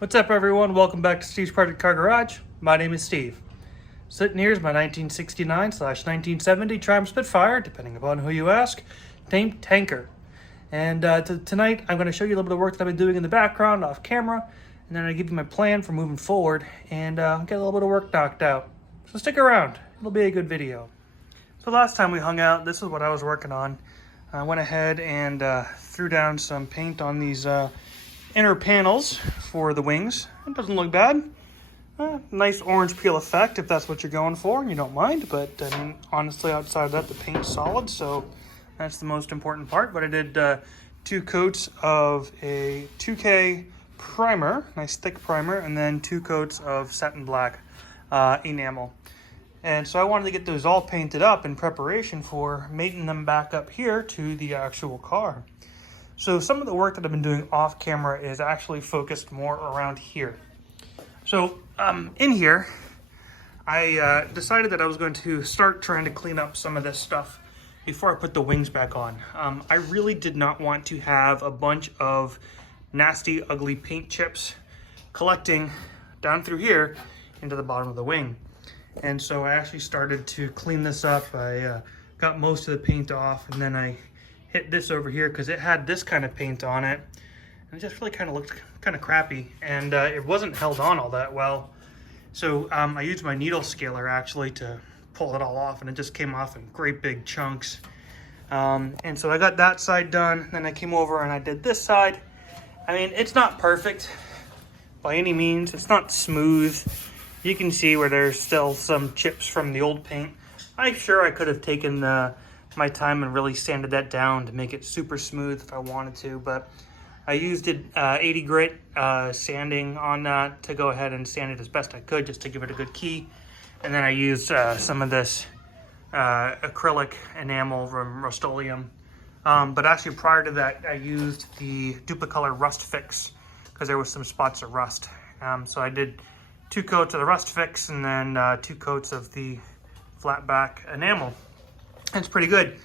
What's up, everyone? Welcome back to Steve's Project Car Garage. My name is Steve. Sitting here is my 1969/1970 Triumph Spitfire, depending upon who you ask, tanker. And tonight, I'm going to show you a little bit of work that I've been doing in the background, off camera, and then I'll give you my plan for moving forward and get a little bit of work knocked out. So stick around. It'll be a good video. So last time we hung out, this is what I was working on. I went ahead and threw down some paint on these inner panels for the wings. It doesn't look bad. Nice orange peel effect if that's what you're going for and you don't mind, but I mean, honestly, outside of that, the paint's solid, so that's the most important part. But I did 2 coats of a 2K primer, nice thick primer, and then 2 coats of satin black enamel. And so I wanted to get those all painted up in preparation for mating them back up here to the actual car. So some of the work that I've been doing off camera is actually focused more around here. So in here, I decided that I was going to start trying to clean up some of this stuff before I put the wings back on. I really did not want to have a bunch of nasty, ugly paint chips collecting down through here into the bottom of the wing. And so I actually started to clean this up. I got most of the paint off, and then I hit this over here because it had this kind of paint on it. And it just really kind of looked kind of crappy, and it wasn't held on all that well. So I used my needle scaler actually to pull it all off, and it just came off in great big chunks. And so I got that side done, then I came over and I did this side. I mean, it's not perfect by any means. It's not smooth. You can see where there's still some chips from the old paint. I'm sure I could have taken my time and really sanded that down to make it super smooth if I wanted to, but I used it 80 grit sanding on that to go ahead and sand it as best I could just to give it a good key. And then I used some of this acrylic enamel from Rust-Oleum. But actually prior to that, I used the Duplicolor Rust Fix because there was some spots of rust. So I did 2 coats of the Rust Fix and then 2 coats of the flat back enamel. It's pretty good.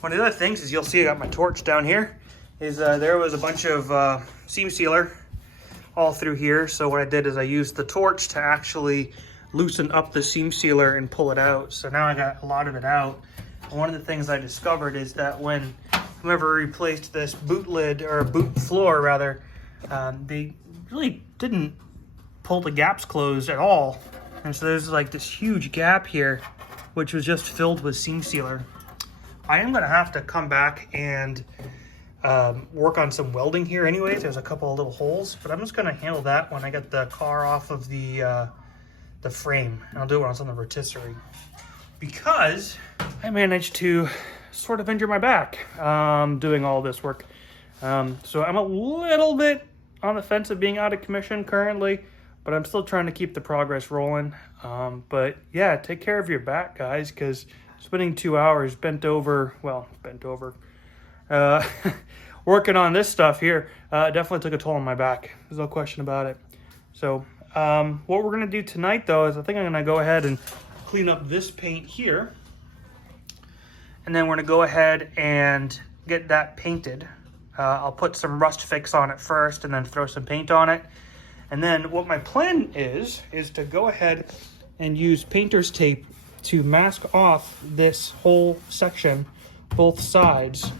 One of the other things is you'll see I got my torch down here. There was a bunch of seam sealer all through here. So what I did is I used the torch to actually loosen up the seam sealer and pull it out. So now I got a lot of it out. And one of the things I discovered is that when whoever replaced this boot lid, or boot floor rather, they really didn't pull the gaps closed at all. And so there's like this huge gap here, which was just filled with seam sealer. I am gonna have to come back and work on some welding here anyways. There's a couple of little holes, but I'm just gonna handle that when I get the car off of the frame. And I'll do it on some of the rotisserie. Because I managed to sort of injure my back doing all this work. So I'm a little bit on the fence of being out of commission currently, but I'm still trying to keep the progress rolling. But yeah, take care of your back, guys, because spending 2 hours bent over, working on this stuff here definitely took a toll on my back. There's no question about it. So what we're going to do tonight, though, is I think I'm going to go ahead and clean up this paint here. And then we're going to go ahead and get that painted. I'll put some Rust Fix on it first and then throw some paint on it. And then what my plan is to go ahead and use painter's tape to mask off this whole section, both sides,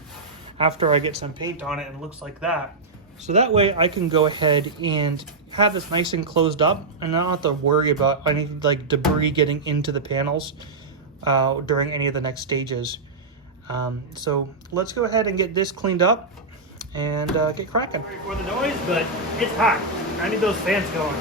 after I get some paint on it and it looks like that. So that way I can go ahead and have this nice and closed up and not have to worry about any like debris getting into the panels during any of the next stages. So let's go ahead and get this cleaned up and get cracking. Sorry for the noise, but it's hot. I need those fans going.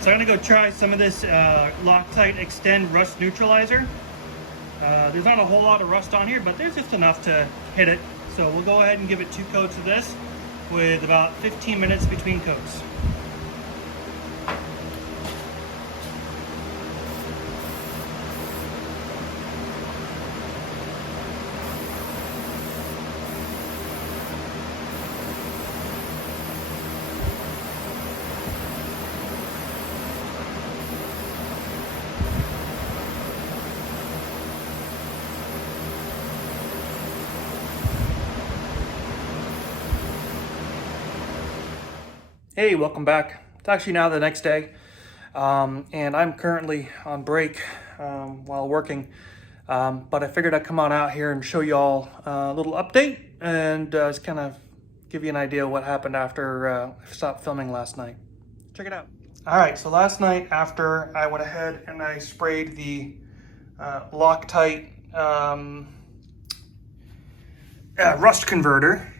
Alright, so I'm gonna go try some of this Loctite Extend Rust Neutralizer. There's not a whole lot of rust on here, but there's just enough to hit it. So we'll go ahead and give it 2 coats of this with about 15 minutes between coats. Hey, welcome back. It's actually now the next day, and I'm currently on break while working, but I figured I'd come on out here and show you all a little update and just kind of give you an idea of what happened after I stopped filming last night. Check it out. All right, so last night after I went ahead and I sprayed the Loctite rust converter,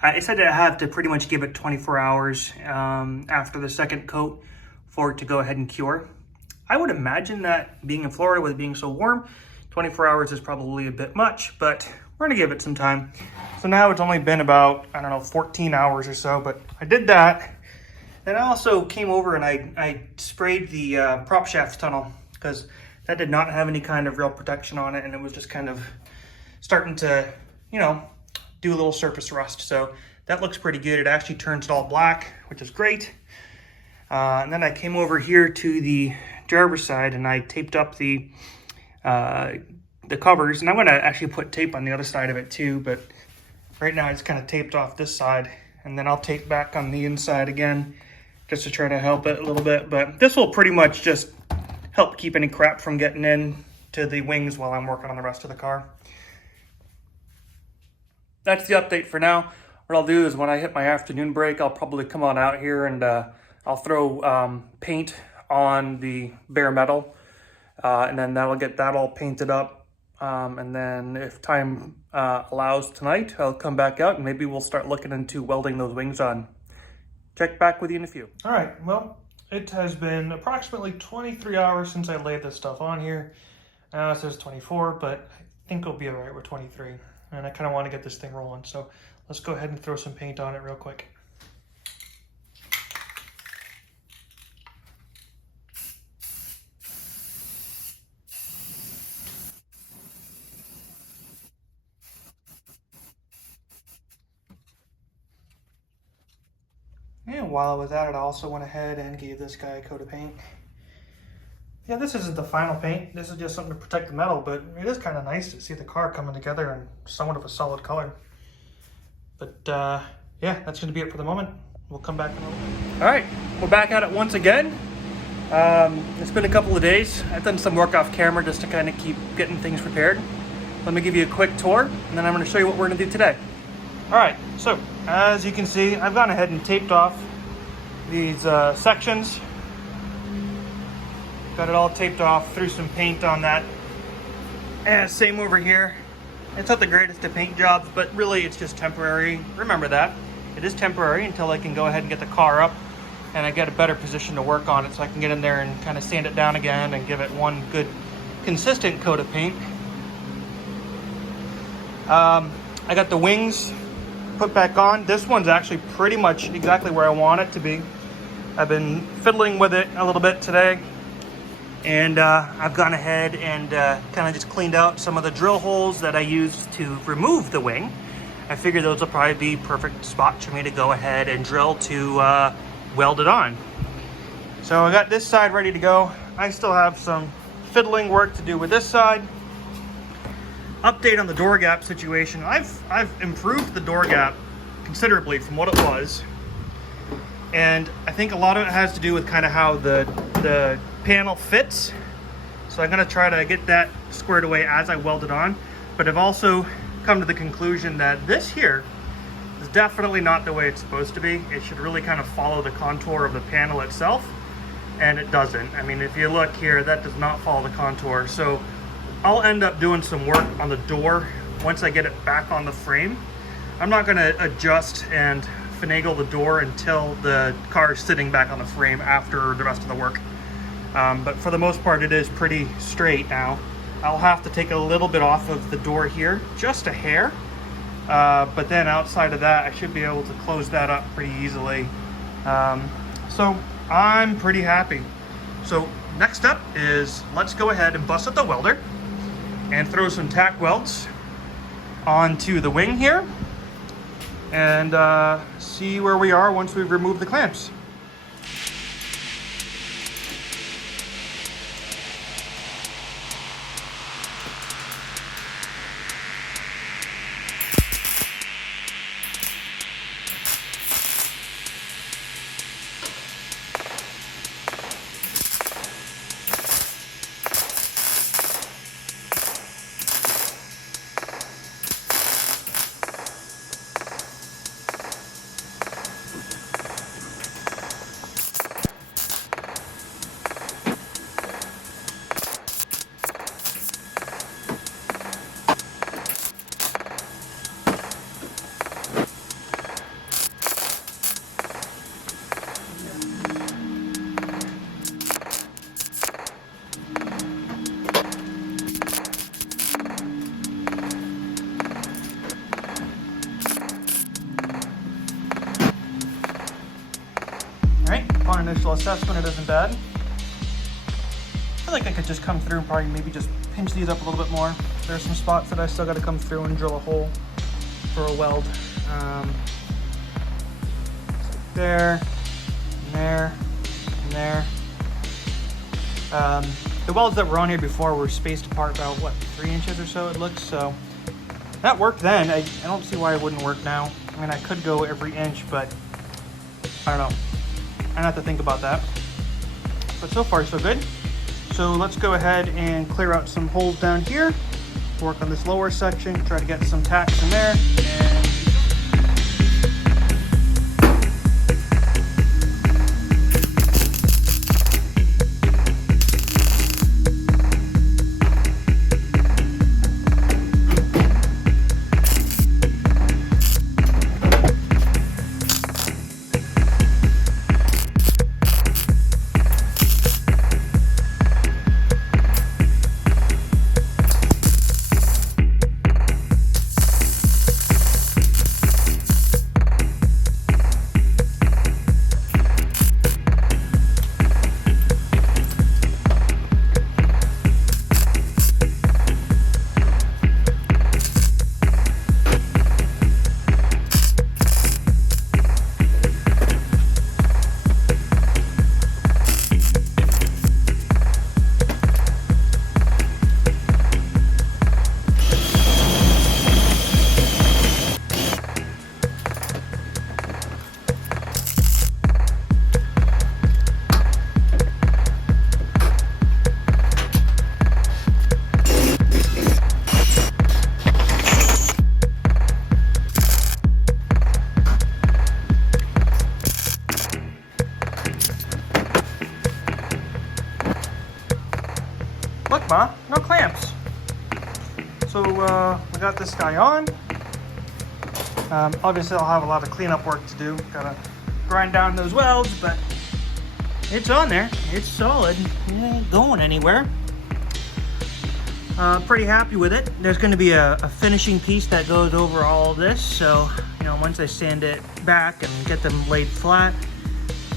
it said that I have to pretty much give it 24 hours after the second coat for it to go ahead and cure. I would imagine that being in Florida with it being so warm, 24 hours is probably a bit much, but we're gonna give it some time. So now it's only been about, I don't know, 14 hours or so, but I did that. Then I also came over and I sprayed the prop shaft tunnel because that did not have any kind of real protection on it, and it was just kind of starting to, you know, do a little surface rust. So that looks pretty good. It actually turns it all black, which is great. And then I came over here to the driver's side and I taped up the covers, and I'm gonna actually put tape on the other side of it too, but right now it's kind of taped off this side, and then I'll tape back on the inside again just to try to help it a little bit. But this will pretty much just help keep any crap from getting in to the wings while I'm working on the rest of the car. That's the update for now. What I'll do is when I hit my afternoon break, I'll probably come on out here and I'll throw paint on the bare metal, and then that'll get that all painted up. And then if time allows tonight, I'll come back out and maybe we'll start looking into welding those wings on. Check back with you in a few. All right, well, it has been approximately 23 hours since I laid this stuff on here. It says 24, but I think it'll be all right with 23. And I kind of want to get this thing rolling. So let's go ahead and throw some paint on it real quick. And while I was at it, I also went ahead and gave this guy a coat of paint. Yeah, this isn't the final paint. This is just something to protect the metal, but it is kind of nice to see the car coming together in somewhat of a solid color. But yeah, that's going to be it for the moment. We'll come back in a little bit. All right, we're back at it once again. It's been a couple of days. I've done some work off camera just to kind of keep getting things prepared. Let me give you a quick tour, and then I'm going to show you what we're going to do today. All right, so as you can see, I've gone ahead and taped off these sections. Got it all taped off, threw some paint on that. And same over here. It's not the greatest of paint jobs, but really it's just temporary. Remember that. It is temporary until I can go ahead and get the car up and I get a better position to work on it, so I can get in there and kind of sand it down again and give it one good consistent coat of paint. I got the wings put back on. This one's actually pretty much exactly where I want it to be. I've been fiddling with it a little bit today. And I've gone ahead and kind of just cleaned out some of the drill holes that I used to remove the wing. I figured those will probably be perfect spots for me to go ahead and drill to weld it on. So I got this side ready to go. I still have some fiddling work to do with this side. Update on the door gap situation. I've improved the door gap considerably from what it was. And I think a lot of it has to do with kind of how the panel fits. So I'm going to try to get that squared away as I weld it on. But I've also come to the conclusion that this here is definitely not the way it's supposed to be. It should really kind of follow the contour of the panel itself. And it doesn't. I mean, if you look here, that does not follow the contour. So I'll end up doing some work on the door once I get it back on the frame. I'm not going to adjust and finagle the door until the car is sitting back on the frame after the rest of the work. But for the most part, it is pretty straight now. I'll have to take a little bit off of the door here, just a hair. But then outside of that, I should be able to close that up pretty easily. So I'm pretty happy. So next up is, let's go ahead and bust up the welder and throw some tack welds onto the wing here and see where we are once we've removed the clamps. Upon initial assessment, it isn't bad. I feel like I could just come through and probably maybe just pinch these up a little bit more. There's some spots that I still got to come through and drill a hole for a weld. There, and there, and there. The welds that were on here before were spaced apart about, what, 3 inches or so it looks, so that worked then. I don't see why it wouldn't work now. I mean, I could go every inch, but I don't know. I have to think about that. But so far, so good. So let's go ahead and clear out some holes down here. Work on this lower section, try to get some tacks in there, and look, Ma, no clamps. So we got this guy on. Obviously I'll have a lot of cleanup work to do. Gotta grind down those welds, but it's on there. It's solid. It ain't going anywhere. Pretty happy with it. There's going to be a finishing piece that goes over all of this. So, you know, once I sand it back and get them laid flat,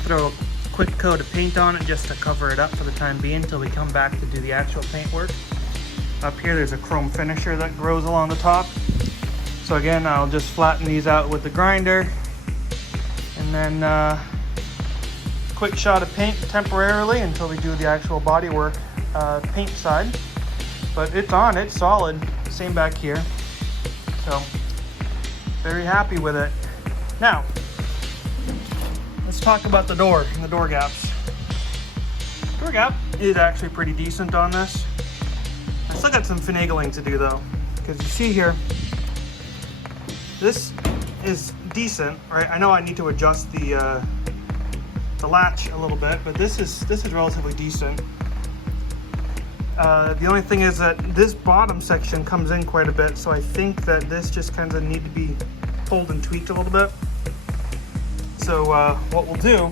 throw a quick coat of paint on it just to cover it up for the time being until we come back to do the actual paint work. Up here there's a chrome finisher that grows along the top. So again, I'll just flatten these out with the grinder, and then quick shot of paint temporarily until we do the actual bodywork paint side. But it's on, it's solid. Same back here. So very happy with it. Now let's talk about the door and the door gaps. Door gap is actually pretty decent on this. I still got some finagling to do though, because you see here, this is decent, right? I know I need to adjust the latch a little bit, but this is relatively decent. The only thing is that this bottom section comes in quite a bit, so I think that this just kind of need to be pulled and tweaked a little bit. So what we'll do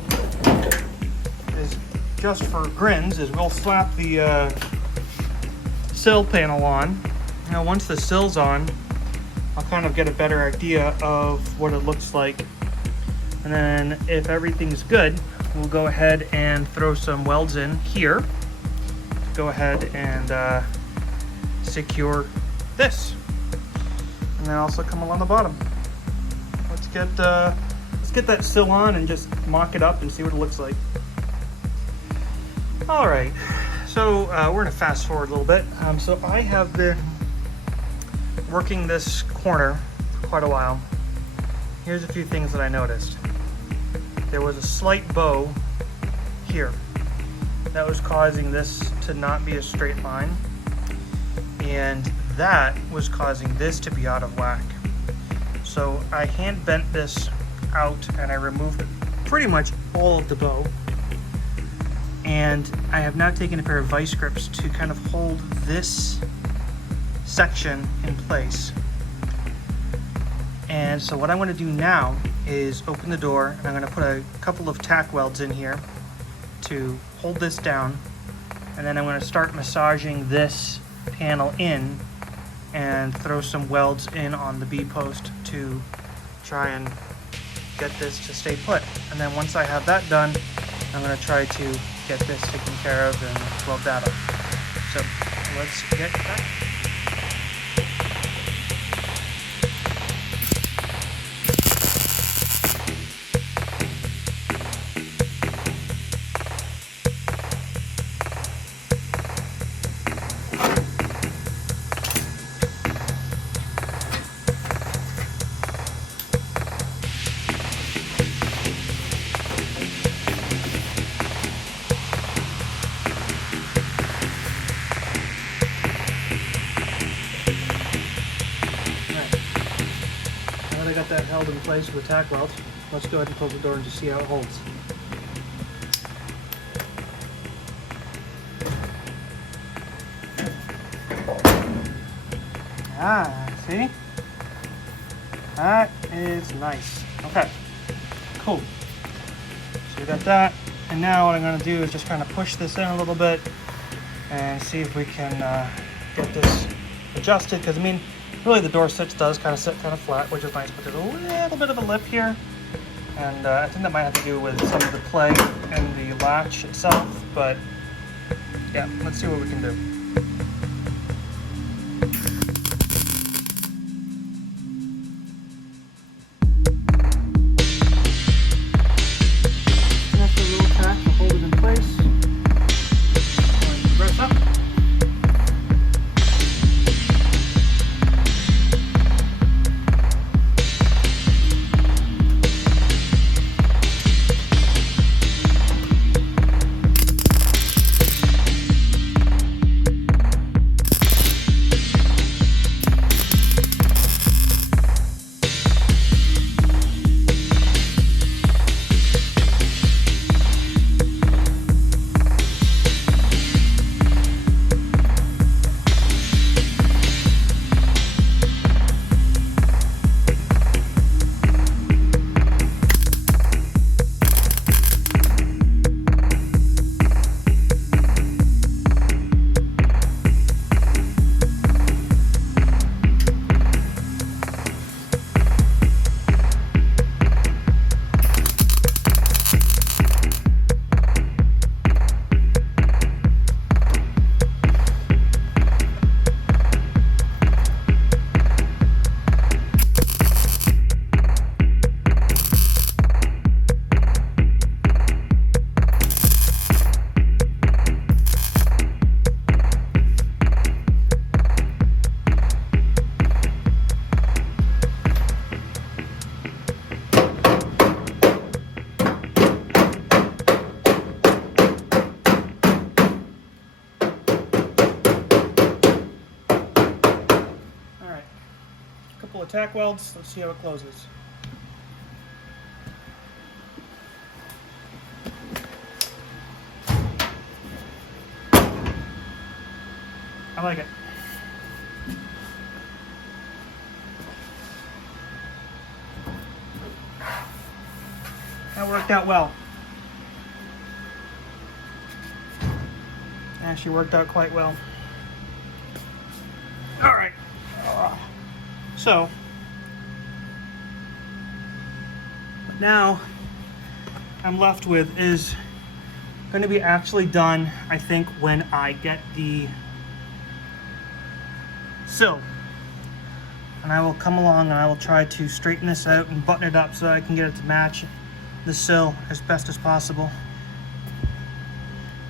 is, just for grins, is we'll slap the sill panel on. Now once the sill's on, I'll kind of get a better idea of what it looks like. And then if everything's good, we'll go ahead and throw some welds in here. Go ahead and secure this. And then also come along the bottom. Let's get that sill on and just mock it up and see what it looks like. All right, so we're gonna fast forward a little bit. So I have been working this corner for quite a while. Here's a few things that I noticed. There was a slight bow here that was causing this to not be a straight line, and that was causing this to be out of whack. So I hand bent this out and I removed pretty much all of the bow, and I have now taken a pair of vice grips to kind of hold this section in place. And so what I'm going to do now is open the door, and I'm going to put a couple of tack welds in here to hold this down, and then I'm going to start massaging this panel in and throw some welds in on the B-post to try and get this to stay put. And then once I have that done, I'm going to try to get this taken care of and weld that up. So let's get back. I got that held in place with tack welds. Let's go ahead and close the door and just see how it holds. See? That is nice. Okay, cool. So we got that, and now what I'm going to do is just kind of push this in a little bit and see if we can get this adjusted, because I mean, really the door sits does kind of sit kind of flat, which is nice, but there's a little bit of a lip here, and I think that might have to do with some of the play and the latch itself, but yeah, let's see what we can do. That's a little tack to hold it in place. Press up. Couple of tack welds. Let's see how it closes. I like it. That worked out well. Actually worked out quite well. All right. So what now I'm left with is going to be actually done, I think, when I get the sill. And I will come along and I will try to straighten this out and button it up so that I can get it to match the sill as best as possible.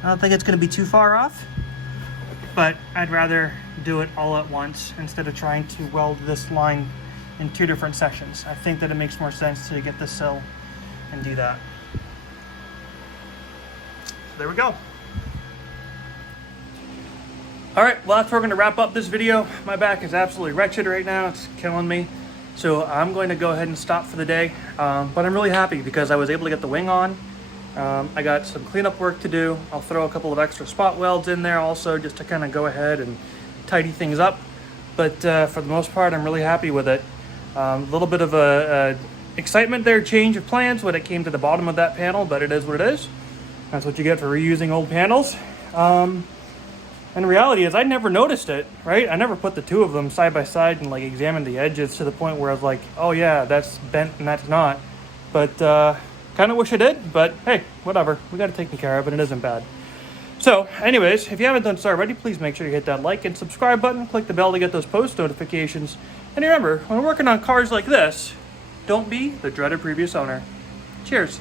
I don't think it's going to be too far off, but I'd rather do it all at once instead of trying to weld this line in 2 different sessions. I think that it makes more sense to get the sill and do that. So there we go. All right, well, that's where we're going to wrap up this video. My back is absolutely wretched right now. It's killing me. So I'm going to go ahead and stop for the day. But I'm really happy because I was able to get the wing on. I got some cleanup work to do. I'll throw a couple of extra spot welds in there also just to kind of go ahead and tidy things up. But for the most part, I'm really happy with it. A little bit of a excitement there, change of plans when it came to the bottom of that panel, but it is what it is. That's what you get for reusing old panels. And the reality is I never noticed it, right? I never put the 2 of them side by side and like examined the edges to the point where I was like, oh yeah, that's bent and that's not. But kind of wish I did, but hey, whatever. We got it taken care of and it isn't bad. So anyways, if you haven't done so already, please make sure you hit that like and subscribe button, click the bell to get those post notifications. And remember, when we're working on cars like this, don't be the dreaded previous owner. Cheers.